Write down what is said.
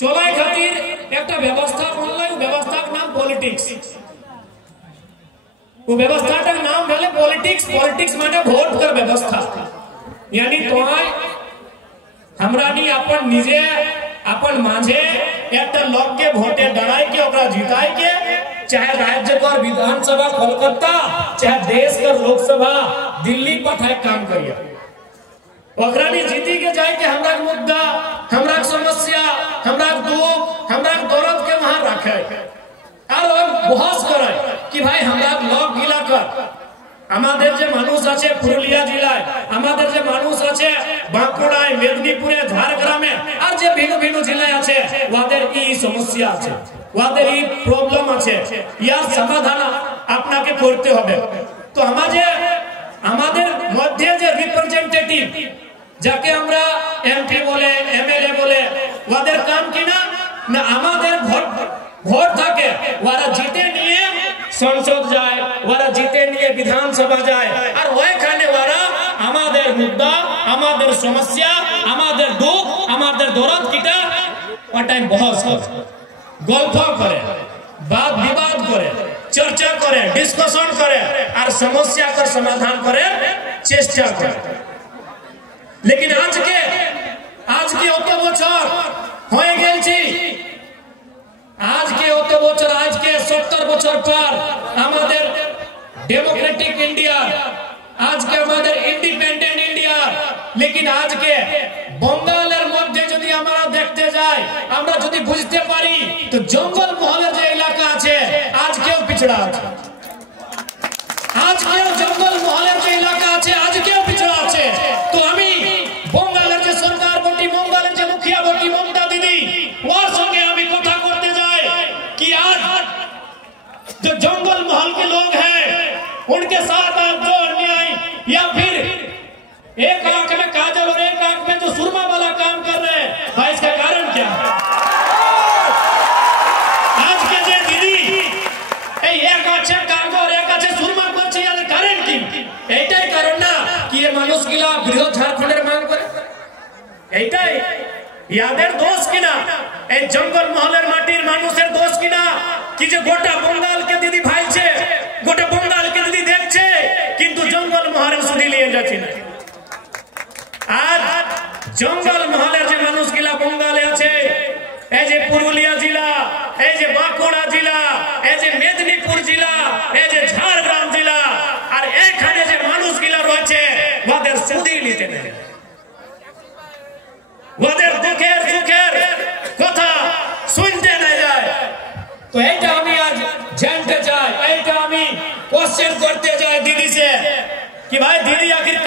चलाई खातिर एक व्यवस्था बनल व्यवस्था नाम पॉलिटिक्स वो व्यवस्था नाम भेले पॉलिटिक्स पॉलिटिक्स माने वोट कर व्यवस्था यानी तो हमरा नी अपन निजे अपन माझे एक लोग के वोटे डराई के ओकरा जिताई के चाहे राज्य का विधानसभा कोलकाता चाहे देश का लोकसभा दिल्ली पठाए काम करिए ओकरा नी जीती के जाए के हमरा मुद्दा हमरा समस्या हमरा दुख हमरा दर्द के वहां रखे और बहस करे कि भाई हमरा लोग गिला कर আমাদের যে মানুষ আছে পুরুলিয়া জেলায় আমাদের যে মানুষ আছে বাঁকুড়ায় মেদিনীপুরে ঝাড়গ্রামে আর যে ভিন্ন ভিন্ন জেলায় আছে ওদের কি সমস্যা আছে ওদের এই প্রবলেম আছে ইয়ার সমাধান আপনাকে করতে হবে তো আমাদের মধ্যে যে রিপ্রেজেন্টেটিভ যাকে আমরা এমপি বলে এমএলএ বলে ওদের কাম কি না আমাদের ভোট থাকে ওরা জিতে নিয়ে संसद जाए वारा जीते निये विधानसभा जाए और वही खाने वारा हमारे मुद्दा हमारे समस्या हमारे दुख हमारे दर्द किटा और टाइम बहुत गल्प करे बात विवाद करे चर्चा करे डिस्कशन करे और समस्या का समाधान करे चेष्टा करे लेकिन आज के অত বছর হয়ে গেলছি आज के 70 বছর पर আমাদের डेमोक्रेटिक इंडिया आज के हमारे इंडिपेंडेंट इंडिया लेकिन आज के बंगालेर मध्य যদি আমরা দেখতে যাই আমরা যদি বুঝতে পারি তো জঙ্গল মহলের যে এলাকা আছে আজকেও পিছড়া আছে আজকেও জঙ্গল মহলের যে এলাকা আছে আজকেও পিছড়া আছে তো আমি বঙ্গালের যে সরকার বটি বঙ্গালের যে মুখিয়া বটি মমতা দিদি ওর সঙ্গে আমি কথা করতে যাই कि आज जो जंगल महल के लोग हैं उनके साथ आप जो अन्याय या फिर एक आंख में काजल और एक आंख में जो सुरमा वाला काम कर रहे हैं भाई इसका कारण क्या है आज के जे दीदी एक आंख काजल और एक आंख सुरमा করছে এর কারণ কি এইটাই কারণ না কি এই মানুষগুলা বৃহৎ ঝাড়খণ্ডের মান করে এইটাই ইয়াদের দোষ কিনা এই জঙ্গল মহলের মাটির মানুষের দোষ কিনা কি যে গোটা বঙ্গাল के दीदी भाई छे गोटा बंगाल के दीदी देखছে কিন্তু জঙ্গল মহলের সুদি নিয়ে যাচ্ছে না আজ জঙ্গল মহলের যে মানুষগুলা বঙ্গালে আছে এই যে পুরুলিয়া জেলা এই যে বাঁকুড়া জেলা এই যে মেদিনীপুর জেলা এই যে ঝাড়গ্রাম জেলা আর এখানে যে মানুষগুলা রয়েছে ওদের সুদি নিতে নেই ওদের দুঃখের কথা শুনতে না যায় तो এইটা আমি আজ জানতে চাই এইটা আমি কোশ্চেন করতে চাই दीदी से कि भाई दीदी आखिर